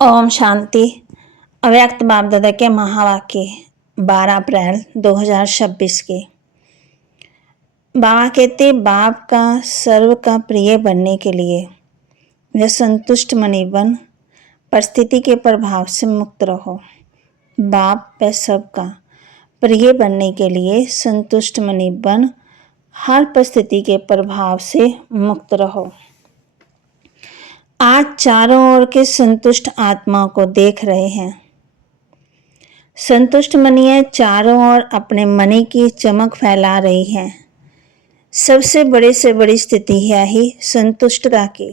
ओम शांति। अव्यक्त बाप दादा के महावाक्य 12 अप्रैल 2026 के। बाबा कहते, बाप का सर्व का प्रिय बनने के लिए वह संतुष्ट मनी बन परिस्थिति के प्रभाव से मुक्त रहो। बाप वह सबका प्रिय बनने के लिए संतुष्ट मनी बन हर परिस्थिति के प्रभाव से मुक्त रहो। आज चारों ओर के संतुष्ट आत्मा को देख रहे हैं। संतुष्ट मनियाँ चारों ओर अपने मनी की चमक फैला रही हैं। सबसे बड़ी से बड़ी स्थिति है ही संतुष्टता की।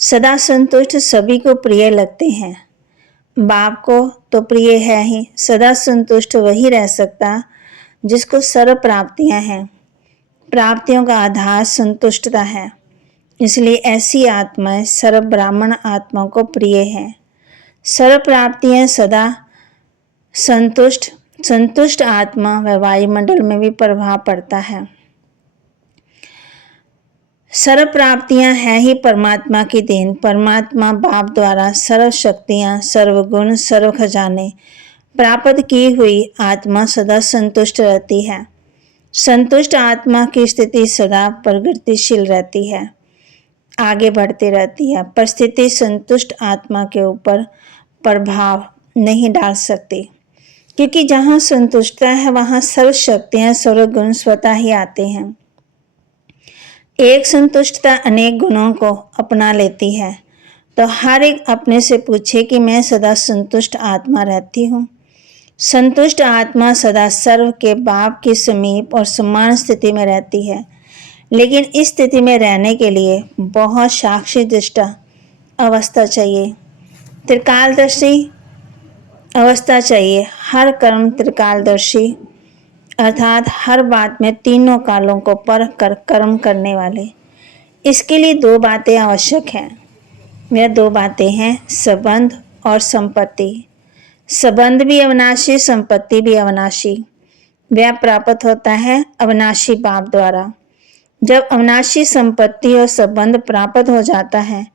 सदा संतुष्ट सभी को प्रिय लगते हैं। बाप को तो प्रिय है ही। सदा संतुष्ट वही रह सकता जिसको सर्व प्राप्तियां हैं। प्राप्तियों का आधार संतुष्टता है। इसलिए ऐसी आत्माएं सर्व ब्राह्मण आत्मा को प्रिय हैं। सर्व प्राप्तियां सदा संतुष्ट आत्मा व वायुमंडल में भी प्रभाव पड़ता है। सर्व प्राप्तियां है ही परमात्मा की देन। परमात्मा बाप द्वारा सर्व शक्तियां, सर्व गुण, सर्व खजाने प्राप्त की हुई आत्मा सदा संतुष्ट रहती है। संतुष्ट आत्मा की स्थिति सदा प्रगतिशील रहती है, आगे बढ़ती रहती है। परिस्थिति संतुष्ट आत्मा के ऊपर प्रभाव नहीं डाल सकती, क्योंकि जहाँ संतुष्टता है वहाँ सर्व शक्तियाँ, सर्व गुण स्वतः ही आते हैं। एक संतुष्टता अनेक गुणों को अपना लेती है। तो हर एक अपने से पूछे कि मैं सदा संतुष्ट आत्मा रहती हूँ। संतुष्ट आत्मा सदा सर्व के बाप के समीप और समान स्थिति में रहती है। लेकिन इस स्थिति में रहने के लिए बहुत साक्षी दृष्टा अवस्था चाहिए, त्रिकालदर्शी अवस्था चाहिए। हर कर्म त्रिकालदर्शी, अर्थात हर बात में तीनों कालों को परख कर कर्म करने वाले। इसके लिए दो बातें आवश्यक हैं। वह दो बातें हैं संबंध और संपत्ति। संबंध भी अविनाशी, संपत्ति भी अविनाशी। वह प्राप्त होता है अविनाशी बाप द्वारा। जब अविनाशी संपत्ति और संबंध प्राप्त हो जाता है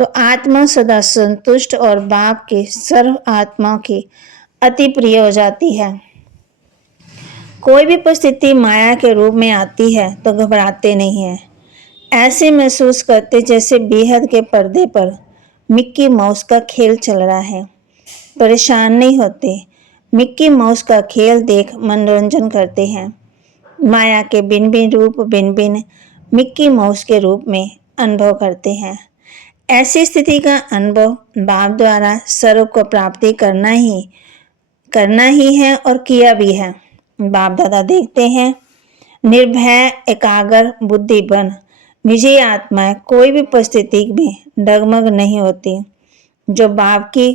तो आत्मा सदा संतुष्ट और बाप के सर्व आत्माओं की अति प्रिय हो जाती है। कोई भी परिस्थिति माया के रूप में आती है तो घबराते नहीं हैं। ऐसे महसूस करते जैसे बेहद के पर्दे पर मिक्की माउस का खेल चल रहा है। परेशान नहीं होते। मिक्की माउस का खेल देख मनोरंजन करते हैं। माया के भिन्न भिन्न रूप भिन्न भिन्न मिक्की माउस के रूप में अनुभव करते हैं। ऐसी स्थिति का अनुभव बाप द्वारा सर्व को प्राप्ति करना ही है और किया भी है। बाप दादा देखते हैं, निर्भय एकाग्र बुद्धि बन विजयी आत्माएं कोई भी परिस्थिति में डगमग नहीं होती। जो बाप की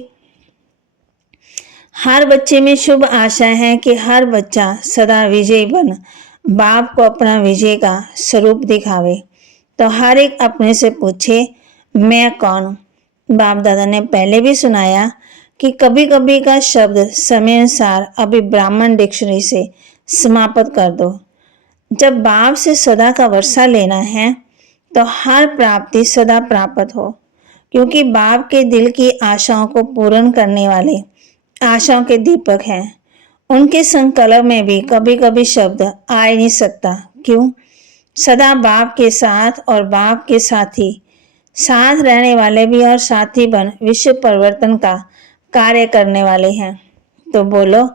हर बच्चे में शुभ आशा है कि हर बच्चा सदा विजयी बन बाप को अपना विजय का स्वरूप दिखावे। तो हर एक अपने से पूछे, मैं कौन? बाप दादा ने पहले भी सुनाया कि कभी कभी का शब्द समय अनुसार अभी ब्राह्मण डिक्शनरी से समाप्त कर दो। जब बाप से सदा का वर्षा लेना है तो हर प्राप्ति सदा प्राप्त हो, क्योंकि बाप के दिल की आशाओं को पूर्ण करने वाले आशाओं के दीपक हैं। उनके संकल्प में भी कभी कभी शब्द आ ही नहीं सकता। क्यों? सदा बाप के साथ और बाप के साथी साथ रहने वाले भी और साथी बन विश्व परिवर्तन का कार्य करने वाले हैं। तो बोलो,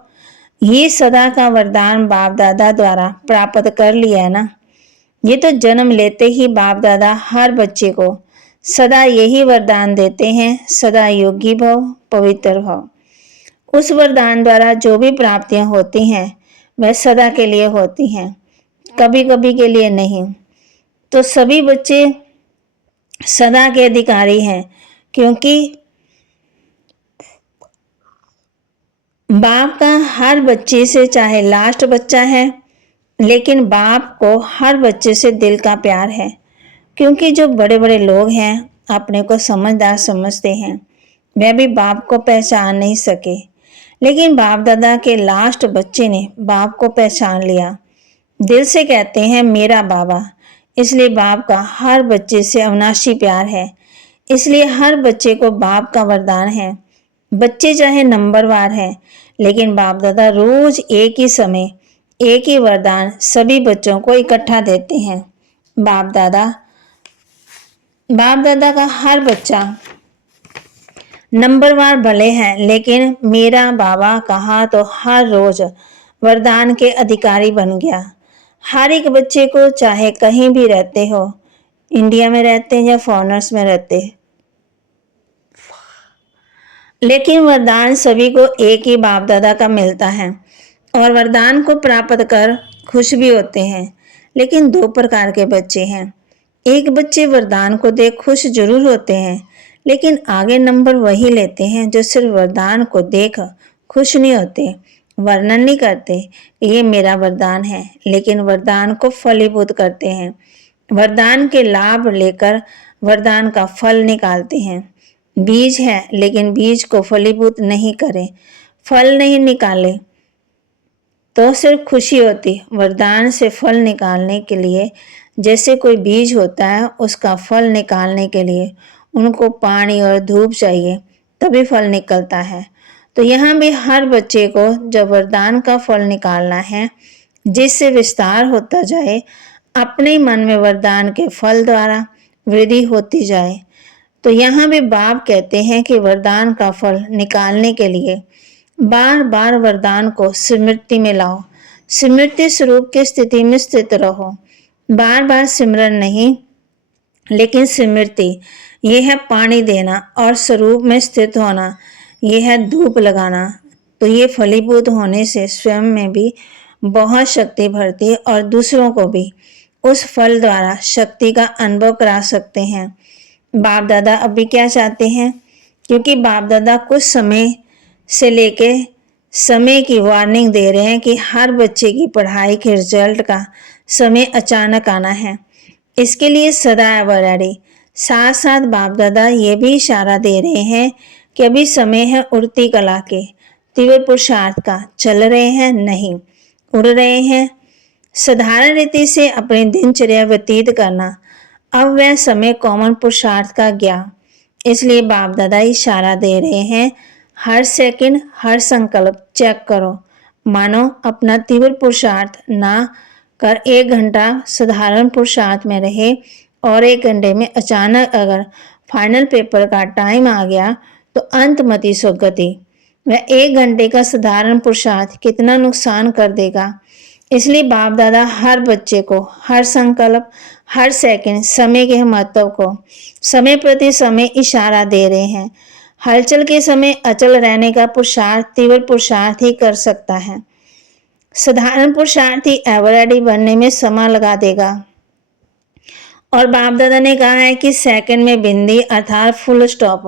ये सदा का वरदान बाप दादा द्वारा प्राप्त कर लिया है ना। ये तो जन्म लेते ही बाप दादा हर बच्चे को सदा यही वरदान देते हैं, सदा योगी भव, पवित्र भव। उस वरदान द्वारा जो भी प्राप्तियां होती हैं वह सदा के लिए होती हैं, कभी कभी के लिए नहीं। तो सभी बच्चे सदा के अधिकारी हैं, क्योंकि बाप का हर बच्चे से, चाहे लास्ट बच्चा है, लेकिन बाप को हर बच्चे से दिल का प्यार है। क्योंकि जो बड़े बड़े लोग हैं अपने को समझदार समझते हैं, वह भी बाप को पहचान नहीं सके। लेकिन बाप दादा के लास्ट बच्चे ने बाप को पहचान लिया। दिल से कहते हैं मेरा बाबा। इसलिए बाप का हर बच्चे से अविनाशी प्यार है। इसलिए हर बच्चे को बाप का वरदान है। बच्चे चाहे नंबरवार है, लेकिन बाप दादा रोज एक ही समय एक ही वरदान सभी बच्चों को इकट्ठा देते हैं। बाप दादा का हर बच्चा नंबरवार भले हैं, लेकिन मेरा बाबा कहा तो हर रोज वरदान के अधिकारी बन गया। हर एक बच्चे को, चाहे कहीं भी रहते हो, इंडिया में रहते हैं या फॉरेनर्स में रहते हैं, लेकिन वरदान सभी को एक ही बाप दादा का मिलता है और वरदान को प्राप्त कर खुश भी होते हैं। लेकिन दो प्रकार के बच्चे हैं। एक बच्चे वरदान को देख खुश जरूर होते हैं, लेकिन आगे नंबर वही लेते हैं जो सिर्फ वरदान को देख खुश नहीं होते, वर्णन नहीं करते कि ये मेरा वरदान है, लेकिन वरदान को फलीभूत करते हैं। वरदान के लाभ लेकर वरदान का फल निकालते हैं। बीज है, लेकिन बीज को फलीभूत नहीं करें, फल नहीं निकाले तो सिर्फ खुशी होती। वरदान से फल निकालने के लिए जैसे कोई बीज होता है, उसका फल निकालने के लिए उनको पानी और धूप चाहिए, तभी फल निकलता है। तो यहाँ भी हर बच्चे को जब वरदान का फल निकालना है, जिससे विस्तार होता जाए, अपने मन में वरदान के फल द्वारा वृद्धि होती जाए। तो यहाँ भी बाप कहते हैं कि वरदान का फल निकालने के लिए बार बार वरदान को स्मृति में लाओ, स्मृति स्वरूप की स्थिति में स्थित रहो। बार बार सिमरन नहीं, लेकिन स्मृति। यह है पानी देना और स्वरूप में स्थित होना, यह है धूप लगाना। तो ये फलीभूत होने से स्वयं में भी बहुत शक्ति भरती है और दूसरों को भी उस फल द्वारा शक्ति का अनुभव करा सकते हैं। बाप दादा अभी क्या चाहते हैं, क्योंकि बाप दादा कुछ समय से लेके समय की वार्निंग दे रहे हैं कि हर बच्चे की पढ़ाई के रिजल्ट का समय अचानक आना है। इसके लिए सदा रेडी। साथ साथ बाप दादा ये भी इशारा दे रहे हैं कि अभी समय है उड़ती कला के, तीव्र पुरुषार्थ का। चल रहे हैं नहीं, उड़ रहे हैं। साधारण रीति से अपनी दिनचर्या व्यतीत करना, अब वह समय कॉमन पुरुषार्थ का गया। इसलिए बाप दादा इशारा दे रहे हैं, हर सेकंड हर संकल्प चेक करो। मानो अपना तीव्र पुरुषार्थ ना कर 1 घंटा साधारण पुरुषार्थ में रहे और 1 घंटे में अचानक अगर फाइनल पेपर का टाइम आ गया तो अंतमति सुगति। वह 1 घंटे का साधारण पुरुषार्थ कितना नुकसान कर देगा। इसलिए बाप दादा हर बच्चे को हर संकल्प, हर सेकंड समय के महत्व को, समय प्रति समय इशारा दे रहे हैं। हलचल के समय अचल रहने का पुरुषार्थ तीव्र पुरुषार्थ ही कर सकता है। साधारण पुरुषार्थी एवरेडी बनने में समय लगा देगा। और बाप दादा ने कहा है कि सेकंड में बिंदी अर्थात फुल स्टॉप।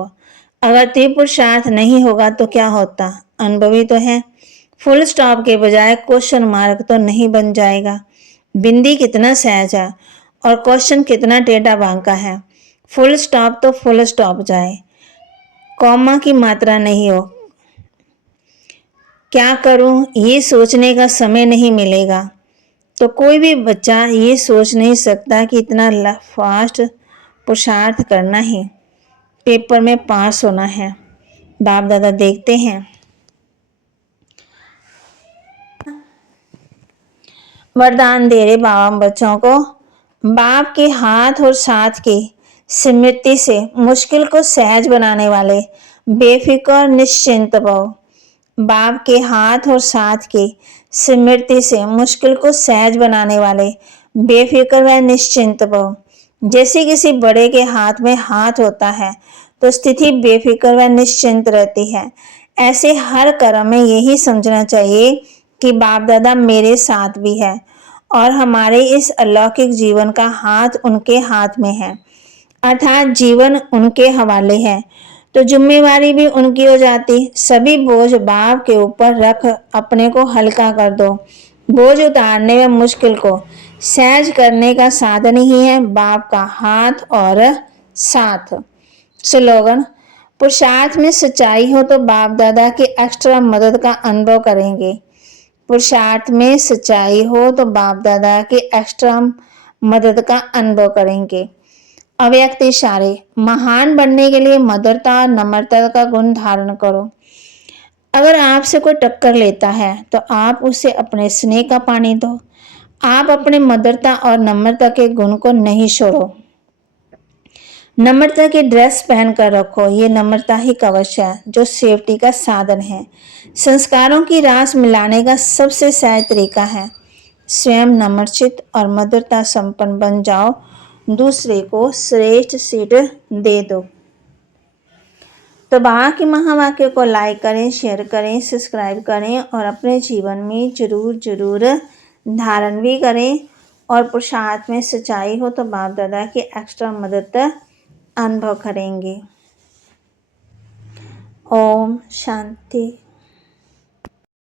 अगर तीव्र पुरुषार्थ नहीं होगा तो क्या होता, अनुभवी तो है। फुल स्टॉप के बजाय क्वेश्चन मार्क तो नहीं बन जाएगा। बिंदी कितना सहज है और क्वेश्चन कितना टेढ़ा बांका है। फुल स्टॉप तो फुल स्टॉप जाए, कॉमा की मात्रा नहीं हो। क्या करूं ये सोचने का समय नहीं मिलेगा। तो कोई भी बच्चा ये सोच नहीं सकता कि इतना फास्ट पुरुषार्थ करना ही पेपर में पास होना है। बाप दादा देखते हैं वरदान दे रहे बाबा बच्चों को। बाप के हाथ और साथ की स्मृति से मुश्किल को सहज बनाने वाले बेफिक्र निश्चिंत भव। बाप के हाथ और साथ की स्मृति से मुश्किल को सहज बनाने वाले बेफिक्र व निश्चिंत भव। जैसे किसी बड़े के हाथ में हाथ होता है तो स्थिति बेफिक्र व निश्चिंत रहती है। ऐसे हर कर्म में यही समझना चाहिए कि बाप दादा मेरे साथ भी है और हमारे इस अलौकिक जीवन का हाथ उनके हाथ में है, अर्थात जीवन उनके हवाले है, तो जिम्मेवारी भी उनकी हो जाती। सभी बोझ बाप के ऊपर रख अपने को हल्का कर दो। बोझ उतारने में मुश्किल को सहज करने का साधन ही है बाप का हाथ और साथ। स्लोगन, पुरुषार्थ में सच्चाई हो तो बाप दादा की एक्स्ट्रा मदद का अनुभव करेंगे। पुरुषार्थ में सच्चाई हो तो बाप दादा की एक्स्ट्रा मदद का अनुभव करेंगे। अव्यक्त इशारे। महान बनने के लिए मधुरता और नम्रता का गुण धारण करो। अगर आपसे कोई टक्कर लेता है तो आप उसे अपने स्नेह का पानी दो। आप अपने मधुरता और नम्रता के गुण को नहीं छोड़ो। नम्रता की ड्रेस पहन कर रखो। ये नम्रता ही कवच है जो सेफ्टी का साधन है। संस्कारों की रास मिलाने का सबसे सहज तरीका है स्वयं नम्रचित और मधुरता संपन्न बन जाओ। दूसरे को श्रेष्ठ सीट दे दो। तो बाकी महावाक्य को लाइक करें, शेयर करें, सब्सक्राइब करें और अपने जीवन में जरूर धारण भी करें। और पुरुषार्थ में सच्चाई हो तो बाप दादा की एक्स्ट्रा मदद अनुभव करेंगे। ओम शांति।